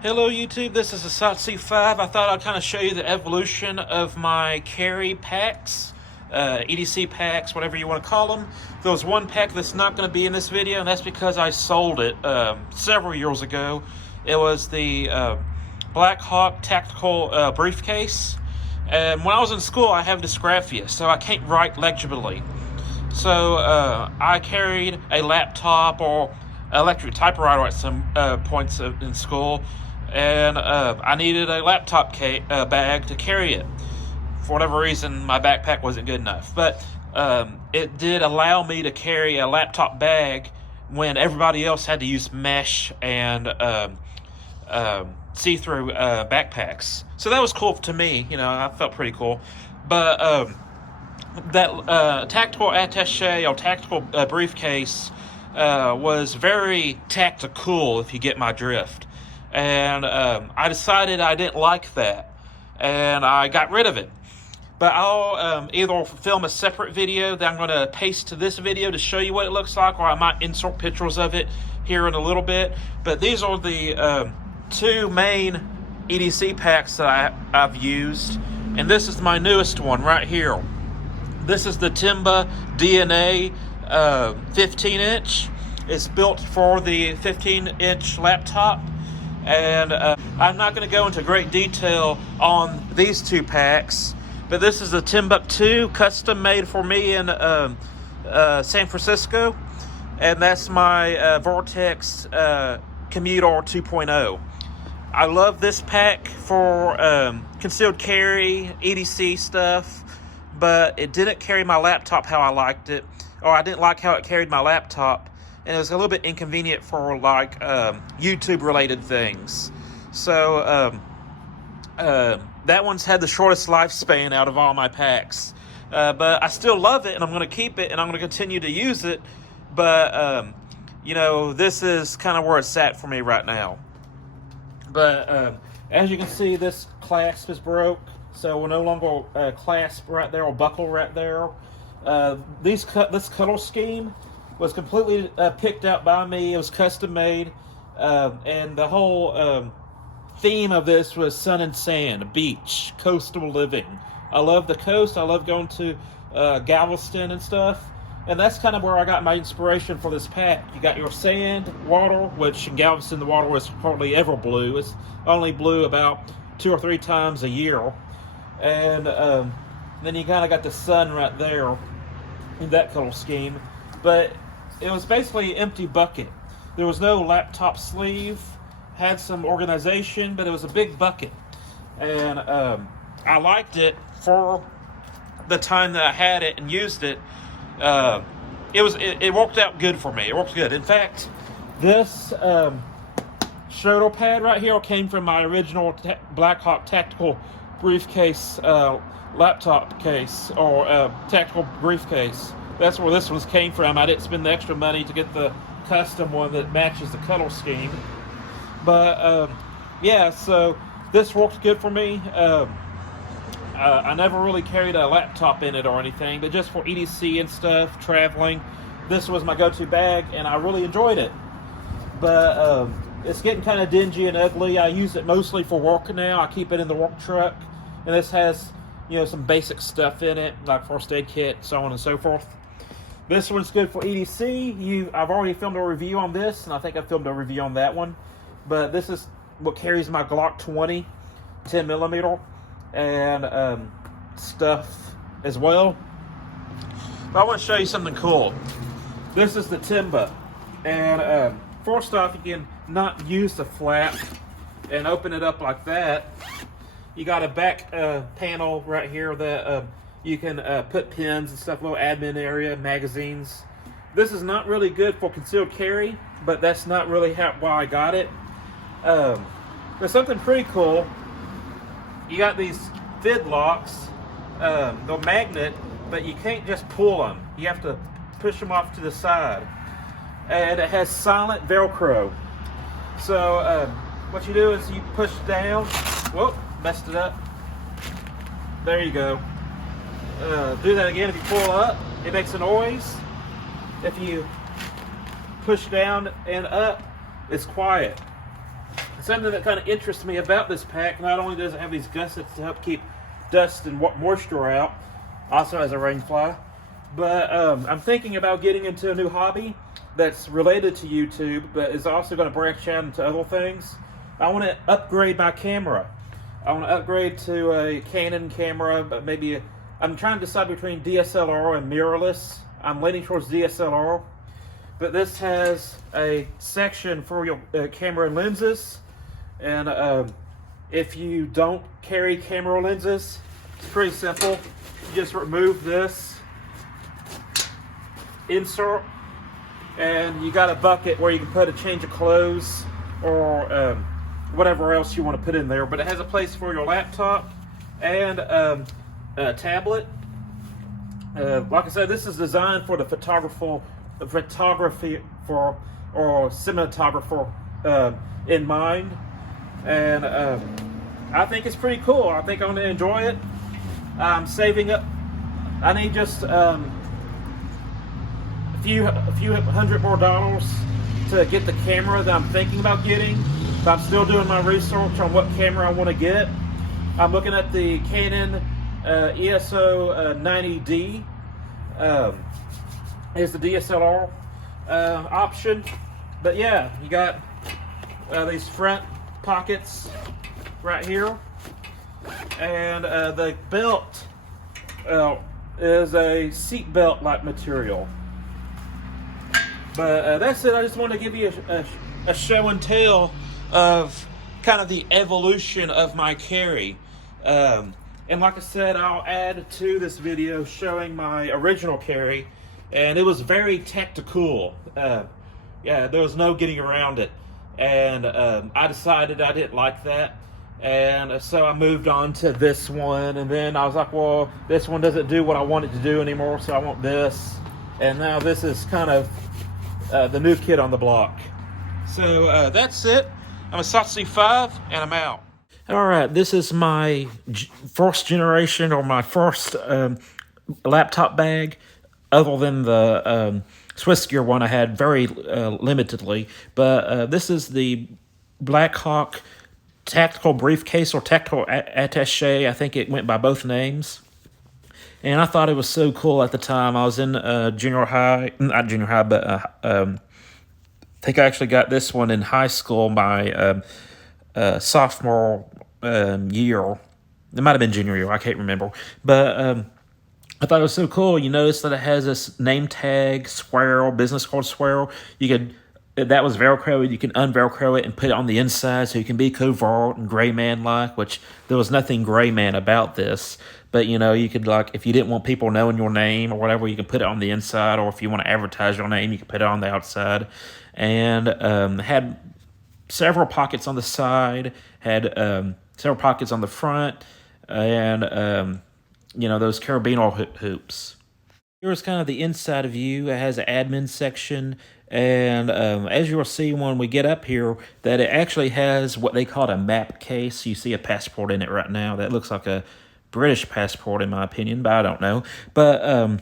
Hello YouTube, this is Asatsu5. I thought I'd kind of show you the evolution of my carry packs, EDC packs, whatever you want to call them. There was one pack that's not going to be in this video, and that's because I sold it several years ago. It was the Black Hawk Tactical Briefcase. And when I was in school, I have dysgraphia, so I can't write legibly. So I carried a laptop or electric typewriter at some points in school, and I needed a laptop bag to carry it. For whatever reason, my backpack wasn't good enough, but it did allow me to carry a laptop bag when everybody else had to use mesh and see-through backpacks. So that was cool to me. You know, I felt pretty cool. But that tactical attaché or tactical briefcase was very tactical, if you get my drift. And I decided I didn't like that, and I got rid of it. But I'll either film a separate video that I'm going to paste to this video to show you what it looks like, or I might insert pictures of it here in a little bit. But these are the two main EDC packs that I've used, and this is my newest one right here. This is the Timba DNA 15-inch. It's built for the 15-inch laptop, and I'm not going to go into great detail on these two packs, but this is a Timbuk2 custom made for me in San Francisco, and that's my Vortex Commutor 2.0. I love this pack for concealed carry, EDC stuff, but it didn't carry my laptop how I liked it, or I didn't like how it carried my laptop, and it was a little bit inconvenient for like YouTube related things. So that one's had the shortest lifespan out of all my packs, but I still love it, and I'm going to keep it, and I'm going to continue to use it. But you know, this is kind of where it's at for me right now. But as you can see, this clasp is broke, so we'll no longer clasp right there or buckle right there. This cuddle scheme was completely picked out by me. It was custom made, and the whole theme of this was sun and sand, beach, coastal living. I love the coast. I love going to Galveston and stuff, and that's kind of where I got my inspiration for this pack. You got your sand, water, which in Galveston the water is hardly ever blue. It's only blue about 2 or 3 times a year, and then you kind of got the sun right there in that color scheme. But it was basically an empty bucket. There was no laptop sleeve, had some organization, but it was a big bucket. And I liked it for the time that I had it and used it. It worked out good for me. It worked good. In fact, this shoulder pad right here came from my original Black Hawk Tactical Briefcase laptop case, or tactical briefcase. That's where this one came from. I didn't spend the extra money to get the custom one that matches the color scheme. But yeah, so this worked good for me. I never really carried a laptop in it or anything, but just for EDC and stuff, traveling, this was my go-to bag, and I really enjoyed it. But it's getting kind of dingy and ugly. I use it mostly for work now. I keep it in the work truck, and this has, you know, some basic stuff in it, like first aid kit, so on and so forth. This one's good for EDC. I've already filmed a review on this, and I think I filmed a review on that one. But this is what carries my Glock 20 10mm and stuff as well. But I want to show you something cool. This is the Timba, and first off, you can not use the flap and open it up like that. You got a back panel right here that you can put pins and stuff, little admin area, magazines. This is not really good for concealed carry, but that's not really why I got it. There's something pretty cool. You got these fid locks, they're magnet, but you can't just pull them. You have to push them off to the side. And it has silent Velcro. So what you do is you push down. Whoop, messed it up. There you go. Do that again. If you pull up, it makes a noise. If you push down and up, it's quiet. something that kind of interests me about this pack, not only does it have these gussets to help keep dust and moisture out, also has a rain fly, but I'm thinking about getting into a new hobby that's related to YouTube, but is also going to branch out into other things. I want to upgrade my camera. I want to upgrade to a Canon camera, but maybe I'm trying to decide between DSLR and mirrorless. I'm leaning towards DSLR, but this has a section for your camera lenses, and if you don't carry camera lenses, it's pretty simple. You just remove this insert, and you got a bucket where you can put a change of clothes or whatever else you want to put in there. But it has a place for your laptop and a tablet. Like I said, this is designed for the photography or cinematographer in mind, and I think it's pretty cool. I think I'm going to enjoy it. I'm saving up. I need just a few $100 more to get the camera that I'm thinking about getting. But I'm still doing my research on what camera I want to get. I'm looking at the Canon ESO 90D. Is the DSLR option. But yeah, you got these front pockets right here, and the belt is a seat belt like material. But that's it. I just wanted to give you a show and tell of kind of the evolution of my carry. And like I said, I'll add to this video showing my original carry, and it was very tactical. Yeah, there was no getting around it, and I decided I didn't like that, and so I moved on to this one, and then I was like, well, this one doesn't do what I want it to do anymore, so I want this, and now this is kind of the new kid on the block. So that's it. I'm a Satsu 5, and I'm out. All right, this is my first generation, or my first laptop bag, other than the Swissgear one I had very limitedly. But this is the Blackhawk tactical briefcase, or tactical attaché. I think it went by both names. And I thought it was so cool at the time. I was in junior high, not junior high, but I think I actually got this one in high school, my sophomore year. It might have been junior year, I can't remember. But I thought it was so cool. You notice that it has this name tag, swirl, business card swirl. You could, that was Velcro. You can unvelcro it and put it on the inside, so you can be covert and gray man-like, which there was nothing gray man about this. But, you know, you could, like, if you didn't want people knowing your name or whatever, you can put it on the inside, or if you want to advertise your name, you can put it on the outside. And had several pockets on the side, had several pockets on the front, and, you know, those carabiner hoops. Here's kind of the inside view. It has an admin section, and as you'll see when we get up here, that it actually has what they call a map case. You see a passport in it right now. That looks like a British passport in my opinion, but I don't know. But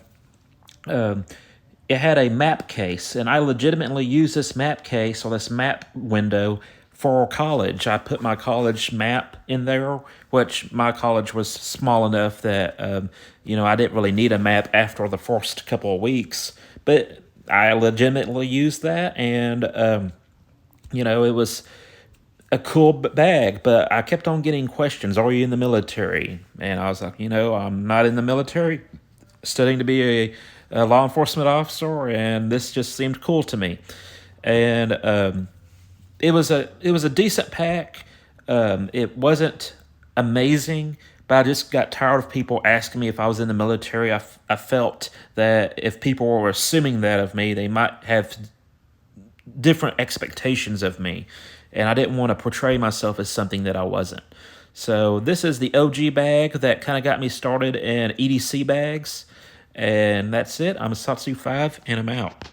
it had a map case, and I legitimately used this map case, or this map window, for college. I put my college map in there, which my college was small enough that, you know, I didn't really need a map after the first couple of weeks, but I legitimately used that, and, you know, it was a cool bag. But I kept on getting questions, are you in the military? And I was like, you know, I'm not in the military, studying to be a law enforcement officer, and this just seemed cool to me. And it was a decent pack. It wasn't amazing, but I just got tired of people asking me if I was in the military. I felt that if people were assuming that of me, they might have different expectations of me, and I didn't want to portray myself as something that I wasn't. So this is the OG bag that kind of got me started in EDC bags, and that's it. I'm a Satsu 5, and I'm out.